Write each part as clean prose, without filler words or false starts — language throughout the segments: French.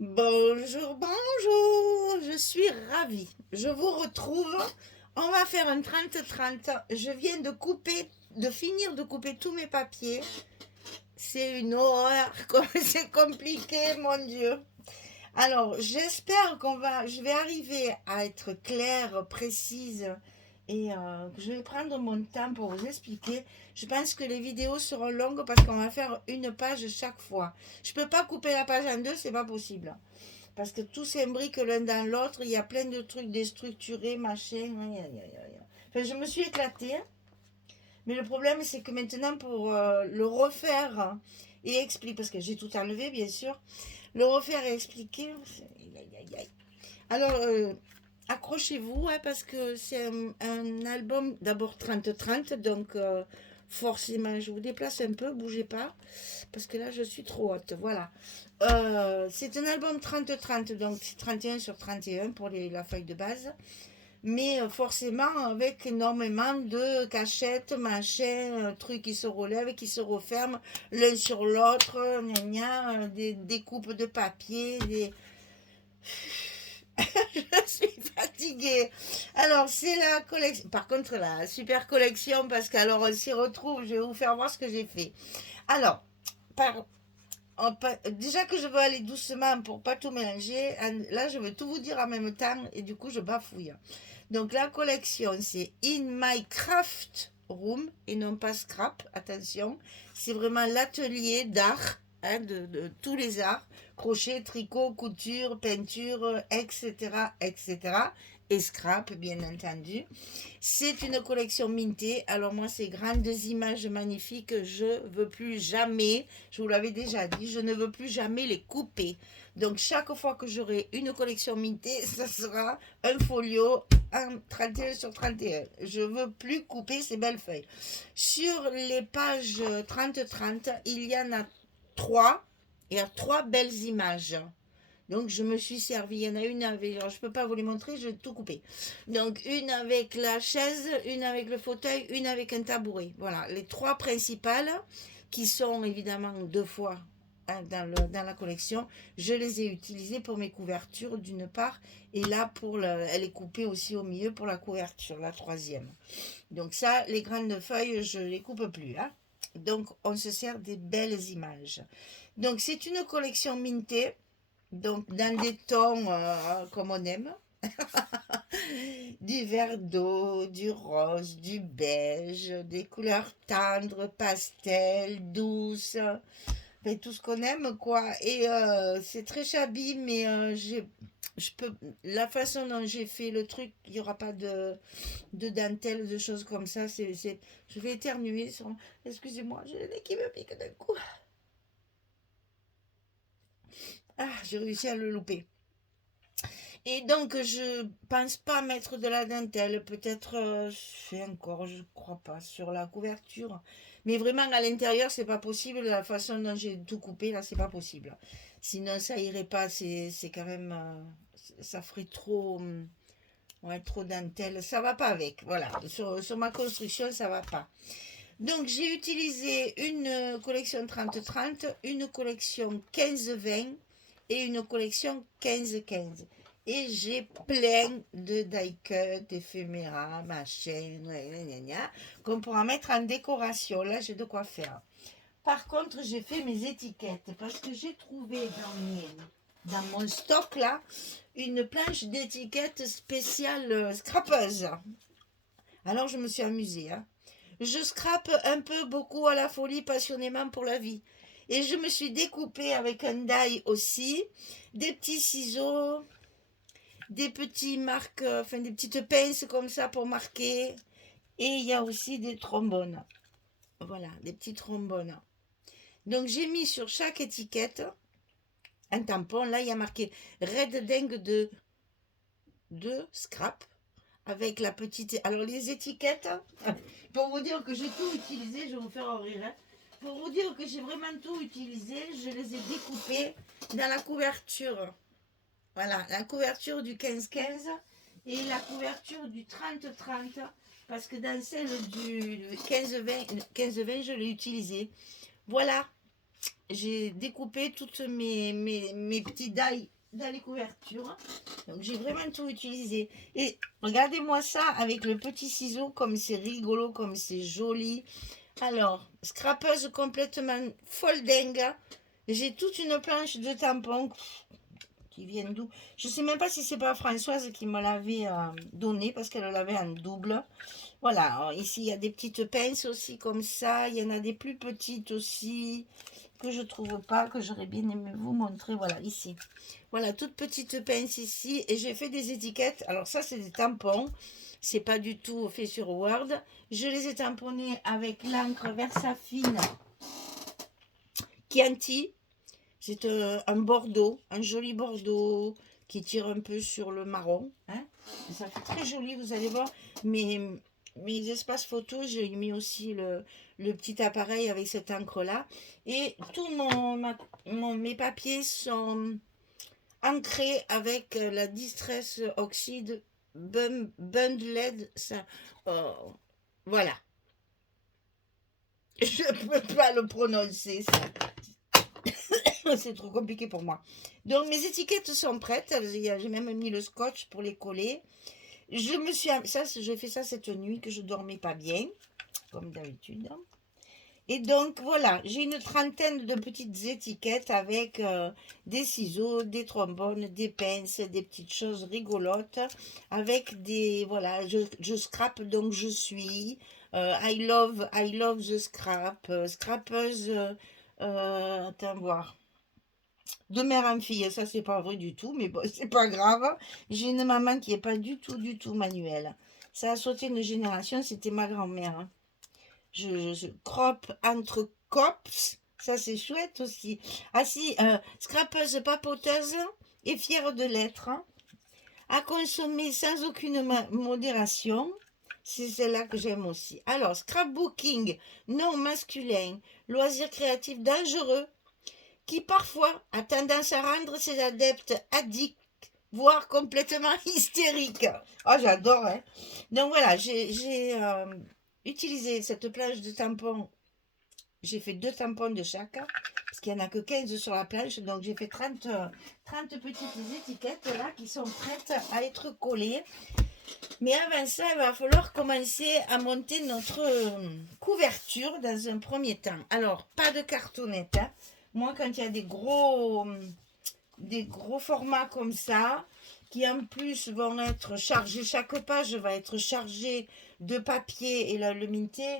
Bonjour, bonjour, je suis ravie. Je vous retrouve. On va faire un 30-30. Je viens de finir de couper tous mes papiers. C'est une horreur, comme c'est compliqué, mon Dieu. Alors, j'espère je vais arriver à être claire, précise et que je vais prendre mon temps pour vous expliquer. Je pense que les vidéos seront longues parce qu'on va faire une page chaque fois. Je peux pas couper la page en deux, c'est pas possible. Parce que tout s'imbrique l'un dans l'autre, il y a plein de trucs déstructurés, machin. Enfin, je me suis éclatée, mais le problème c'est que maintenant pour le refaire et expliquer, parce que j'ai tout enlevé bien sûr, le refaire et expliquer, alors accrochez-vous hein, parce que c'est un album d'abord 30-30, donc forcément je vous déplace un peu, bougez pas, parce que là je suis trop haute, voilà. C'est un album 30-30, donc c'est 31 sur 31 pour la feuille de base. Mais forcément avec énormément de cachettes, machins, trucs qui se relèvent, qui se referment l'un sur l'autre, des découpes de papier, des... Je suis fatiguée. Alors, c'est la collection. Par contre, la super collection, parce qu'alors on s'y retrouve, je vais vous faire voir ce que j'ai fait. Alors, par, déjà que je veux aller doucement pour pas tout mélanger, là je veux tout vous dire en même temps et du coup je bafouille. Donc la collection c'est In My Craft Room et non pas Scrap, attention, c'est vraiment l'atelier d'art, hein, de tous les arts, crochet, tricot, couture, peinture, etc. etc. Et scrap bien entendu. C'est une collection mintée. Alors moi, ces grandes images magnifiques, je veux plus jamais, je vous l'avais déjà dit, je ne veux plus jamais les couper. Donc chaque fois que j'aurai une collection mintée, ça sera un folio en 31 sur 31. Je veux plus couper ces belles feuilles. Sur les pages 30-30, il y en a trois. Il y a trois belles images. Donc je me suis servi, il y en a une avec, alors je ne peux pas vous les montrer, je vais tout couper. Donc une avec la chaise, une avec le fauteuil, une avec un tabouret. Voilà, les trois principales qui sont évidemment deux fois hein, dans la collection. Je les ai utilisées pour mes couvertures d'une part et là elle est coupée aussi au milieu pour la couverture, la troisième. Donc ça, les grandes feuilles, je ne les coupe plus. Hein. Donc on se sert des belles images. Donc c'est une collection mintée donc, dans des tons comme on aime, du vert d'eau, du rose, du beige, des couleurs tendres, pastel, douces, enfin, tout ce qu'on aime, quoi. Et c'est très shabby, mais je peux, la façon dont j'ai fait le truc, il n'y aura pas de dentelle, de choses comme ça. Je vais éternuer. Excusez-moi, j'ai le nez qui me pique d'un coup. Ah, j'ai réussi à le louper. Et donc, je pense pas mettre de la dentelle. Peut-être, c'est encore, je crois pas, sur la couverture. Mais vraiment, à l'intérieur, c'est pas possible. La façon dont j'ai tout coupé, là, c'est pas possible. Sinon, ça irait pas. C'est quand même, ça ferait trop, ouais, trop dentelle. Ça va pas avec. Voilà. Sur ma construction, ça va pas. Donc, j'ai utilisé une collection 30-30, une collection 15-20 et une collection 15-15. Et j'ai plein de die-cut, d'éphéméras, machin, qu'on pourra mettre en décoration. Là, j'ai de quoi faire. Par contre, j'ai fait mes étiquettes parce que j'ai trouvé dans mon stock là une planche d'étiquettes spéciale scrapeuse. Alors, je me suis amusée. Hein. Je scrape un peu, beaucoup à la folie, passionnément pour la vie. Et je me suis découpée avec un die aussi, des petits ciseaux, des petits marques, enfin des petites pinces comme ça pour marquer. Et il y a aussi des trombones. Voilà, des petits trombones. Donc j'ai mis sur chaque étiquette un tampon. Là, il y a marqué Red Dingue de scrap avec la petite. Alors les étiquettes, pour vous dire que j'ai tout utilisé, je vais vous faire rire. Hein. Pour vous dire que j'ai vraiment tout utilisé, je les ai découpées dans la couverture. Voilà, la couverture du 15-15 et la couverture du 30-30 parce que dans celle du 15-20, je l'ai utilisée. Voilà, j'ai découpé toutes mes petits die dans les couvertures. Donc j'ai vraiment tout utilisé. Et regardez-moi ça avec le petit ciseau, comme c'est rigolo, comme c'est joli. Alors, scrapeuse complètement folding. J'ai toute une planche de tampons qui viennent d'où. Je ne sais même pas si c'est pas Françoise qui me l'avait donné parce qu'elle l'avait en double. Voilà, alors ici il y a des petites pinces aussi comme ça. Il y en a des plus petites aussi que je trouve pas, que j'aurais bien aimé vous montrer. Voilà, ici. Voilà, toutes petites pinces ici. Et j'ai fait des étiquettes. Alors ça, c'est des tampons. C'est pas du tout fait sur Word. Je les ai tamponnés avec l'encre Versafine Chianti. C'est un bordeaux, un joli bordeaux qui tire un peu sur le marron. Hein. Ça fait très joli, vous allez voir. Mes espaces photos, j'ai mis aussi le petit appareil avec cette encre-là. Et tous mes papiers sont ancrés avec la Distress Oxide Bundled. Ça, voilà. Je ne peux pas le prononcer, ça. C'est trop compliqué pour moi. Donc mes étiquettes sont prêtes. J'ai même mis le scotch pour les coller. J'ai fait ça cette nuit que je dormais pas bien, comme d'habitude. Et donc voilà, j'ai une trentaine de petites étiquettes avec des ciseaux, des trombones, des pinces, des petites choses rigolotes. Avec des voilà, je scrape donc je suis. I love the scrap. Scrapeuse. Attends voir. De mère en fille, ça c'est pas vrai du tout, mais bon, c'est pas grave. J'ai une maman qui est pas du tout manuelle. Ça a sauté une génération, c'était ma grand-mère. Hein. Je croppe entre cops, ça c'est chouette aussi. Ah si, scrapeuse papoteuse et fière de l'être. Hein. À consommer sans aucune modération. C'est celle-là que j'aime aussi. Alors, scrapbooking non masculin, loisir créatif dangereux, qui parfois a tendance à rendre ses adeptes addicts, voire complètement hystériques. Oh, j'adore, hein. Donc voilà, j'ai utilisé cette planche de tampons. J'ai fait 2 tampons de chaque, parce qu'il n'y en a que 15 sur la planche. Donc j'ai fait 30 petites étiquettes là qui sont prêtes à être collées. Mais avant ça, il va falloir commencer à monter notre couverture dans un premier temps. Alors, pas de cartonnette, hein. Moi, quand il y a des gros formats comme ça, qui en plus vont être chargés, chaque page va être chargée de papier. Et là, le minté,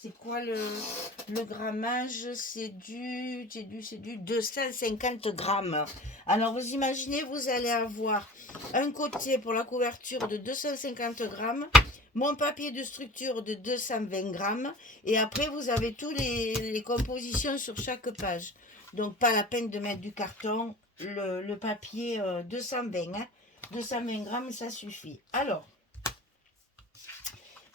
c'est quoi le grammage? C'est du 250 grammes. Alors, vous imaginez, vous allez avoir un côté pour la couverture de 250 grammes, mon papier de structure de 220 grammes, et après, vous avez tous les compositions sur chaque page. Donc, pas la peine de mettre du carton. Le papier 220, hein. 220 grammes, ça suffit. Alors,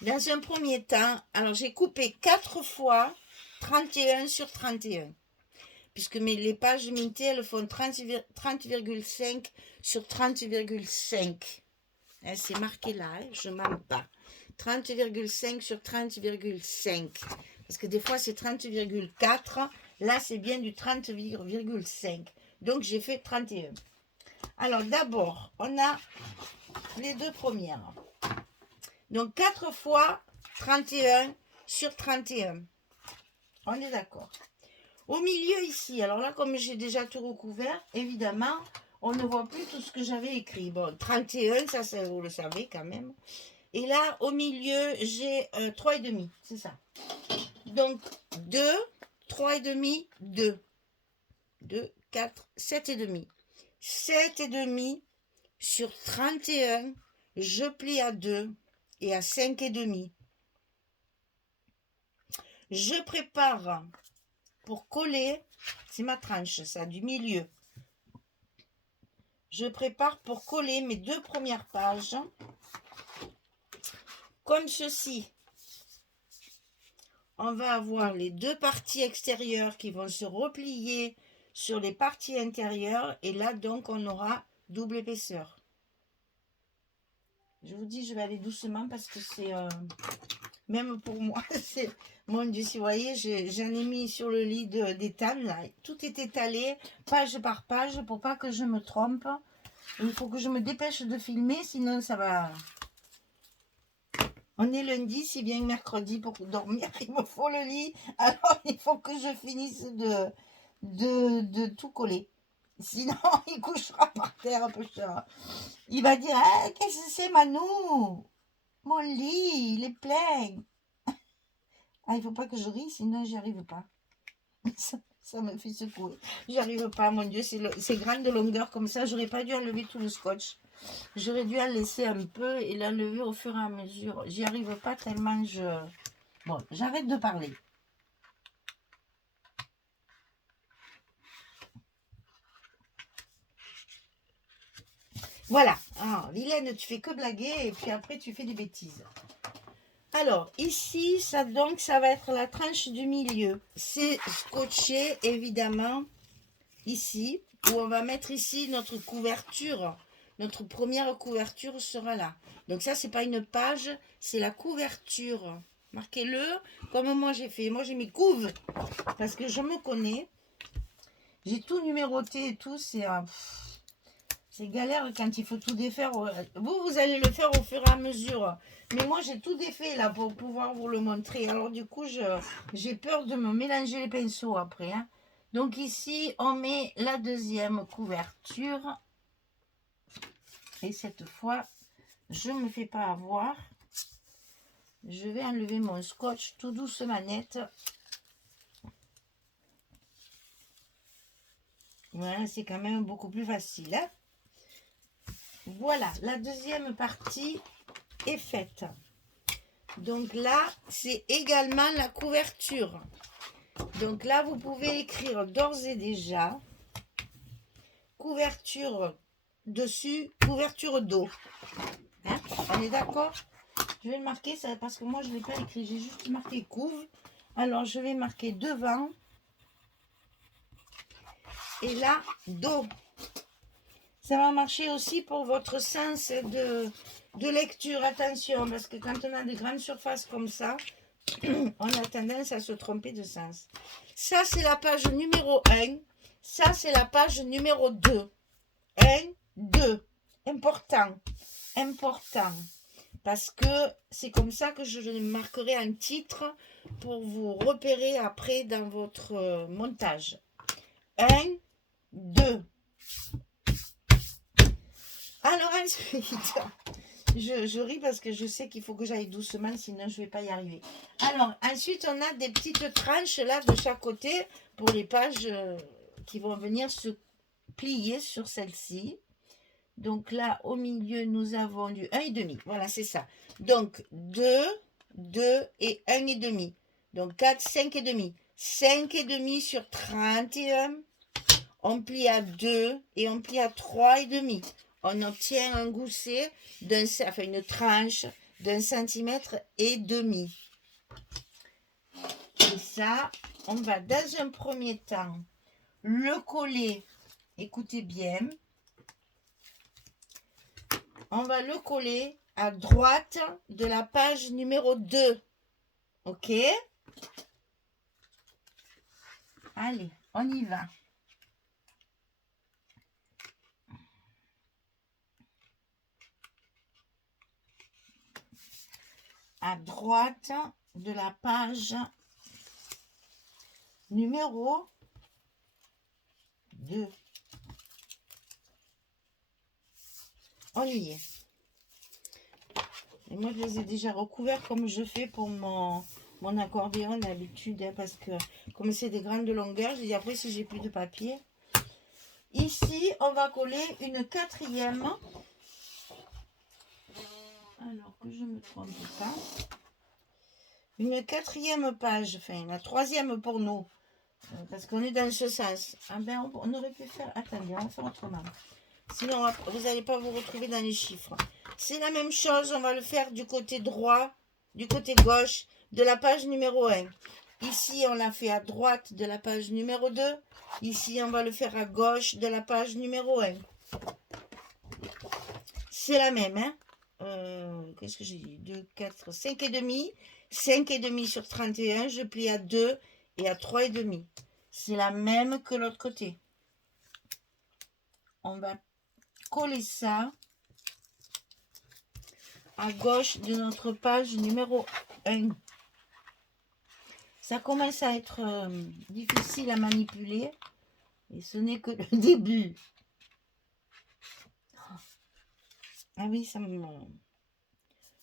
dans un premier temps, alors j'ai coupé 4 fois 31 sur 31. Puisque les pages mintées, elles font 30,5 sur 30,5. Hein, c'est marqué là, hein, je ne mens pas. 30,5 sur 30,5. Parce que des fois, c'est 30,4. Là, c'est bien du 30,5. Donc, j'ai fait 31. Alors, d'abord, on a les 2 premières. Donc, 4 fois 31 sur 31. On est d'accord. Au milieu, ici, alors là, comme j'ai déjà tout recouvert, évidemment, on ne voit plus tout ce que j'avais écrit. Bon, 31, ça, vous le savez quand même. Et là, au milieu, j'ai 3,5. C'est ça. Donc, 2, 3,5, 2. 2, 4, 7,5. 7,5 sur 31, je plie à 2 et à 5,5. Je prépare pour coller, c'est ma tranche, ça, du milieu. Je prépare pour coller mes 2 premières pages, comme ceci. On va avoir les 2 parties extérieures qui vont se replier sur les parties intérieures. Et là, donc, on aura double épaisseur. Je vous dis, je vais aller doucement parce que c'est Même pour moi, c'est... Mon Dieu, si vous voyez, j'en ai mis sur le lit d'étable, là. Tout est étalé, page par page, pour pas que je me trompe. Il faut que je me dépêche de filmer, sinon ça va... On est lundi, c'est bien mercredi pour dormir. Il me faut le lit, alors il faut que je finisse de tout coller. Sinon, il couchera par terre un peu cher. Il va dire, ah, qu'est-ce que c'est, Manou? Mon lit, il est plein. Ah, il faut pas que je rie, sinon j'y arrive pas. Ça me fait secouer. J'y arrive pas, mon Dieu, c'est grande longueur comme ça. J'aurais pas dû enlever tout le scotch. J'aurais dû en laisser un peu et l'enlever au fur et à mesure. J'y arrive pas tellement je... Bon, j'arrête de parler. Voilà. Ah, Vilaine, tu fais que blaguer et puis après tu fais des bêtises. Alors, ici, ça va être la tranche du milieu. C'est scotché, évidemment, ici, où on va mettre ici notre couverture. Notre première couverture sera là. Donc ça, c'est pas une page, c'est la couverture. Marquez-le, comme moi j'ai fait. Moi, j'ai mis couve, parce que je me connais. J'ai tout numéroté et tout, c'est galère quand il faut tout défaire. Vous allez le faire au fur et à mesure. Mais moi, j'ai tout défait là pour pouvoir vous le montrer. Alors du coup, j'ai peur de me mélanger les pinceaux après. Hein. Donc ici, on met la deuxième couverture. Et cette fois, je ne me fais pas avoir. Je vais enlever mon scotch tout doucement net. Voilà, c'est quand même beaucoup plus facile. Hein. Voilà, la deuxième partie est faite. Donc là, c'est également la couverture. Donc là, vous pouvez écrire d'ores et déjà couverture dessus, couverture d'eau. Hein? On est d'accord? Je vais le marquer ça parce que moi, je ne l'ai pas écrit. J'ai juste marqué couve. Alors, je vais marquer devant. Et là, dos. Ça va marcher aussi pour votre sens de lecture. Attention, parce que quand on a des grandes surfaces comme ça, on a tendance à se tromper de sens. Ça, c'est la page numéro 1. Ça, c'est la page numéro 2. 1, 2. Important. Important. Parce que c'est comme ça que je marquerai un titre pour vous repérer après dans votre montage. 1, 2. Alors ensuite, je ris parce que je sais qu'il faut que j'aille doucement, sinon je ne vais pas y arriver. Alors ensuite, on a des petites tranches là de chaque côté pour les pages qui vont venir se plier sur celle-ci. Donc là, au milieu, nous avons du 1,5. Voilà, c'est ça. Donc 2, 2 et 1,5. Donc 4, 5,5. 5,5 sur 31. On plie à 2 et on plie à 3,5. On obtient un gousset, enfin une tranche d'1,5 centimètre. Et ça, on va dans un premier temps le coller. Écoutez bien. On va le coller à droite de la page numéro 2. OK? Allez, on y va. À droite de la page numéro 2. On y est. Et moi, je les ai déjà recouverts comme je fais pour mon accordéon d'habitude. Hein, parce que comme c'est des grandes longueurs, je dis après si j'ai plus de papier. Ici, on va coller une quatrième. Alors que je ne me trompe pas. Une quatrième page, enfin la troisième pour nous. Parce qu'on est dans ce sens. Ah ben, on aurait pu faire... Attendez, on va faire autrement. Sinon, vous n'allez pas vous retrouver dans les chiffres. C'est la même chose, on va le faire du côté droit, du côté gauche de la page numéro 1. Ici, on l'a fait à droite de la page numéro 2. Ici, on va le faire à gauche de la page numéro 1. C'est la même, hein. Qu'est-ce que j'ai dit? 2, 4, 5,5. 5,5 sur 31, je plie à 2 et à 3,5. C'est la même que l'autre côté. On va coller ça à gauche de notre page numéro 1. Ça commence à être difficile à manipuler et ce n'est que le début. Ah oui, ça me...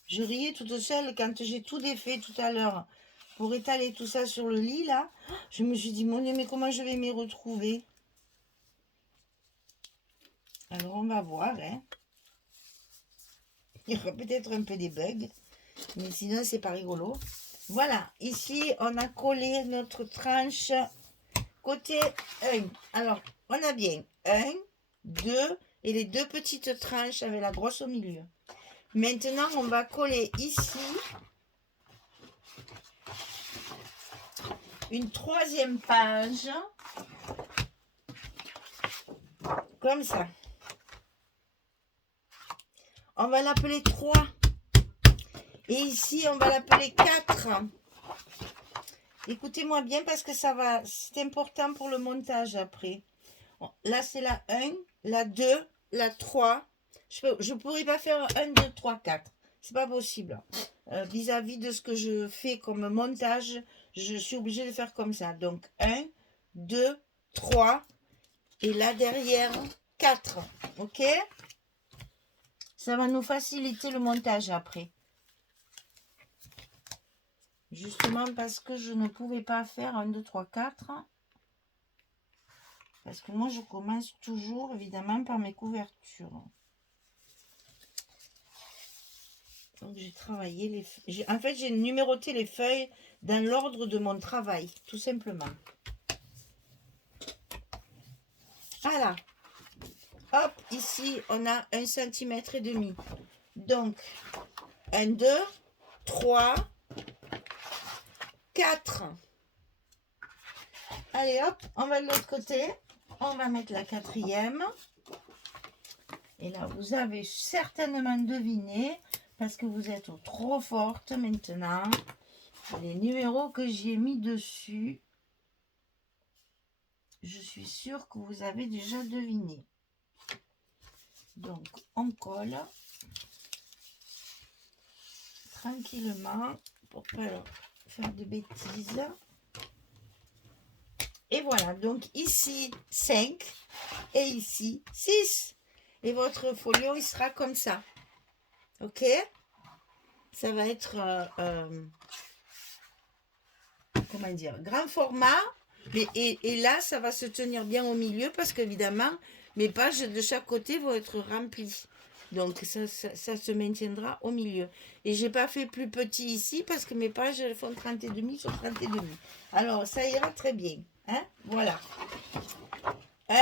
Je riais toute seule quand j'ai tout défait tout à l'heure pour étaler tout ça sur le lit là. Je me suis dit, mon Dieu, mais comment je vais m'y retrouver? Alors on va voir, hein. Il y aura peut-être un peu des bugs, mais sinon c'est pas rigolo. Voilà, ici on a collé notre tranche côté 1. Alors, on a bien 1, 2 et les deux petites tranches avec la grosse au milieu. Maintenant, on va coller ici une troisième page, comme ça. On va l'appeler 3. Et ici, on va l'appeler 4. Écoutez-moi bien parce que ça va, c'est important pour le montage après. Là, c'est la 1, la 2, la 3. Je ne pourrais pas faire 1, 2, 3, 4. C'est pas possible. Vis-à-vis de ce que je fais comme montage, je suis obligée de faire comme ça. Donc 1, 2, 3. Et là derrière, 4. Ok? Ça va nous faciliter le montage après. Justement parce que je ne pouvais pas faire 1, 2, 3, 4. Parce que moi, je commence toujours, évidemment, par mes couvertures. Donc, j'ai travaillé les feuilles. En fait, j'ai numéroté les feuilles dans l'ordre de mon travail, tout simplement. Voilà. Hop, ici, on a 1,5 cm. Donc, 1, 2, 3, 4. Allez, hop, on va de l'autre côté. On va mettre la 4e. Et là, vous avez certainement deviné, parce que vous êtes trop forte maintenant, les numéros que j'ai mis dessus. Je suis sûre que vous avez déjà deviné. Donc, on colle tranquillement pour ne pas faire de bêtises. Et voilà, donc ici 5 et ici 6. Et votre folio, il sera comme ça. Ok? Ça va être, comment dire, grand format. Mais, et là, ça va se tenir bien au milieu parce qu'évidemment, mes pages de chaque côté vont être remplies. Donc, ça se maintiendra au milieu. Et j'ai pas fait plus petit ici parce que mes pages elles font 30,5 sur 30,5. Alors, ça ira très bien. Hein? Voilà. 1.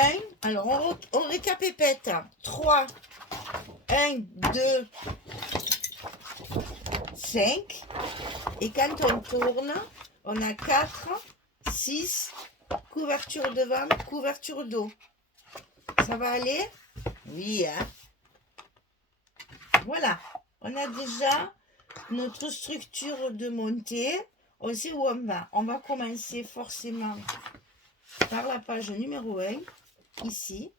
Alors, on récapépète. 3. 1, 2, 5. Et quand on tourne, on a 4, 6, couverture devant, couverture dos. Ça va aller? Oui, hein? Voilà. On a déjà notre structure de montée. On sait où on va. On va commencer forcément par la page numéro 1, ici.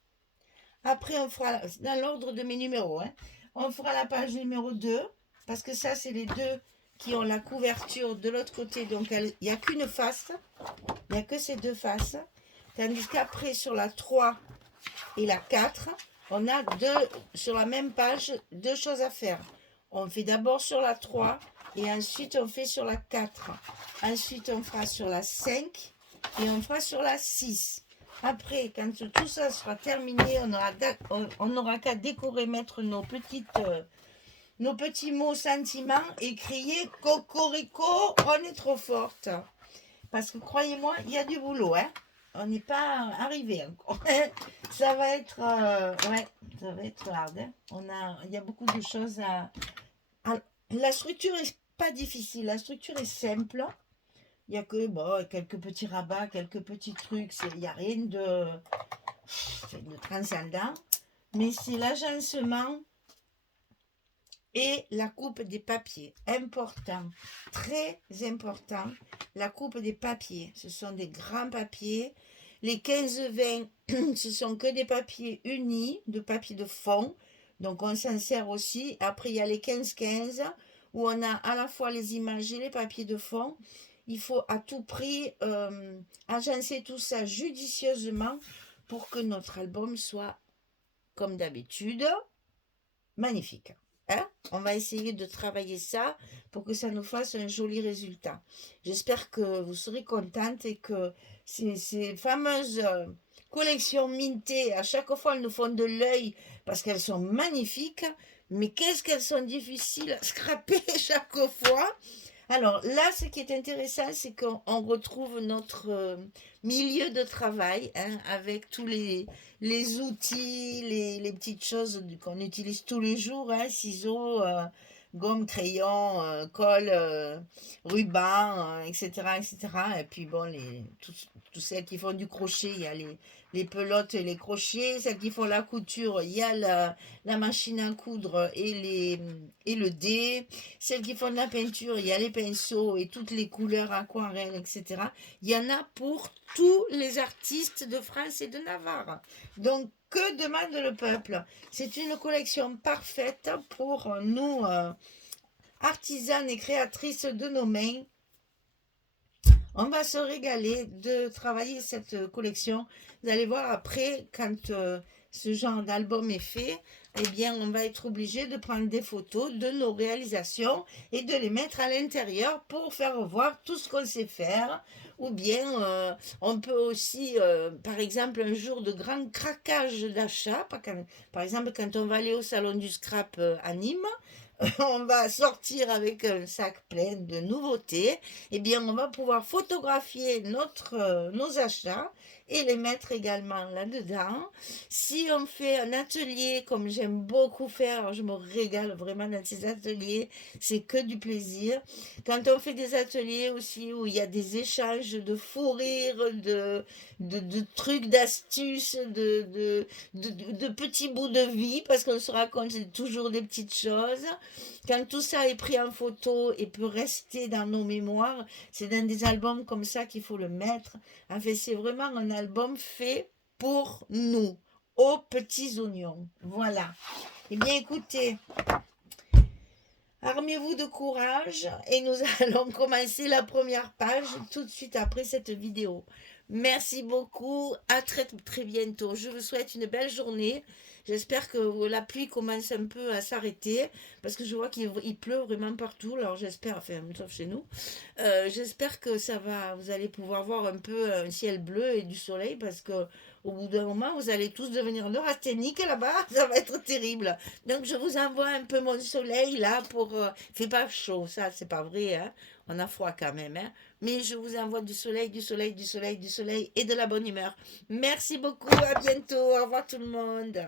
Après, on fera, dans l'ordre de mes numéros, hein, on fera la page numéro 2, parce que ça, c'est les deux qui ont la couverture de l'autre côté. Donc, il n'y a qu'une face. Il n'y a que ces deux faces. Tandis qu'après, sur la 3 et la 4, on a sur la même page, deux choses à faire. On fait d'abord sur la 3 et ensuite on fait sur la 4. Ensuite, on fera sur la 5 et on fera sur la 6. Après, quand tout ça sera terminé, on n'aura qu'à décorer, mettre nos petits mots sentiments et crier « Cocorico, on est trop forte !» Parce que croyez-moi, il y a du boulot, hein. On n'est pas arrivé encore. Ça va être, ouais, ça va être hard. Hein. Il y a beaucoup de choses la structure est pas difficile, la structure est simple. Il n'y a que quelques petits rabats, quelques petits trucs. Il n'y a rien de transcendant. Mais c'est l'agencement et la coupe des papiers. Important, très important, la coupe des papiers. Ce sont des grands papiers. Les 15-20, ce sont que des papiers unis, de papier de fond. Donc on s'en sert aussi. Après, il y a les 15-15 où on a à la fois les images et les papiers de fond. Il faut à tout prix agencer tout ça judicieusement pour que notre album soit, comme d'habitude, magnifique. Hein? On va essayer de travailler ça pour que ça nous fasse un joli résultat. J'espère que vous serez contente et que ces fameuses collections mintées, à chaque fois, elles nous font de l'œil parce qu'elles sont magnifiques. Mais qu'est-ce qu'elles sont difficiles à scraper chaque fois. Alors là, ce qui est intéressant, c'est qu'on retrouve notre milieu de travail hein, avec tous les outils, les petites choses qu'on utilise tous les jours, hein, ciseaux, gomme, crayon, colle, ruban, etc., etc. Et puis bon, tous celles qui font du crochet, il y a les pelotes et les crochets. Celles qui font la couture, il y a la machine à coudre et le dé. Celles qui font de la peinture, il y a les pinceaux et toutes les couleurs aquarelles, etc. Il y en a pour tous les artistes de France et de Navarre. Donc, que demande le peuple? C'est une collection parfaite pour nous, artisanes et créatrices de nos mains. On va se régaler de travailler cette collection. Vous allez voir après, quand ce genre d'album est fait, eh bien, on va être obligé de prendre des photos de nos réalisations et de les mettre à l'intérieur pour faire voir tout ce qu'on sait faire. Ou bien, on peut aussi, par exemple, un jour de grand craquage d'achat, par exemple, quand on va aller au salon du scrap à Nîmes, on va sortir avec un sac plein de nouveautés, eh bien, on va pouvoir photographier nos achats et les mettre également là-dedans. Si on fait un atelier, comme j'aime beaucoup faire, je me régale vraiment dans ces ateliers, c'est que du plaisir. Quand on fait des ateliers aussi où il y a des échanges de fou rires, de trucs, d'astuces, de petits bouts de vie, parce qu'on se raconte toujours des petites choses. Quand tout ça est pris en photo et peut rester dans nos mémoires, c'est dans des albums comme ça qu'il faut le mettre. En fait, c'est vraiment un album fait pour nous, aux petits oignons. Voilà. Eh bien, écoutez, armez-vous de courage et nous allons commencer la première page tout de suite après cette vidéo. Merci beaucoup, à très très bientôt. Je vous souhaite une belle journée. J'espère que la pluie commence un peu à s'arrêter parce que je vois qu'il pleut vraiment partout. Alors j'espère, enfin, sauf chez nous, j'espère que ça va, vous allez pouvoir voir un peu un ciel bleu et du soleil parce que au bout d'un moment, vous allez tous devenir neurasthéniques là-bas, ça va être terrible. Donc je vous envoie un peu mon soleil là pour... il fait pas chaud, ça c'est pas vrai, hein. On a froid quand même, hein. Mais je vous envoie du soleil, du soleil, du soleil, du soleil et de la bonne humeur. Merci beaucoup, à bientôt, au revoir tout le monde.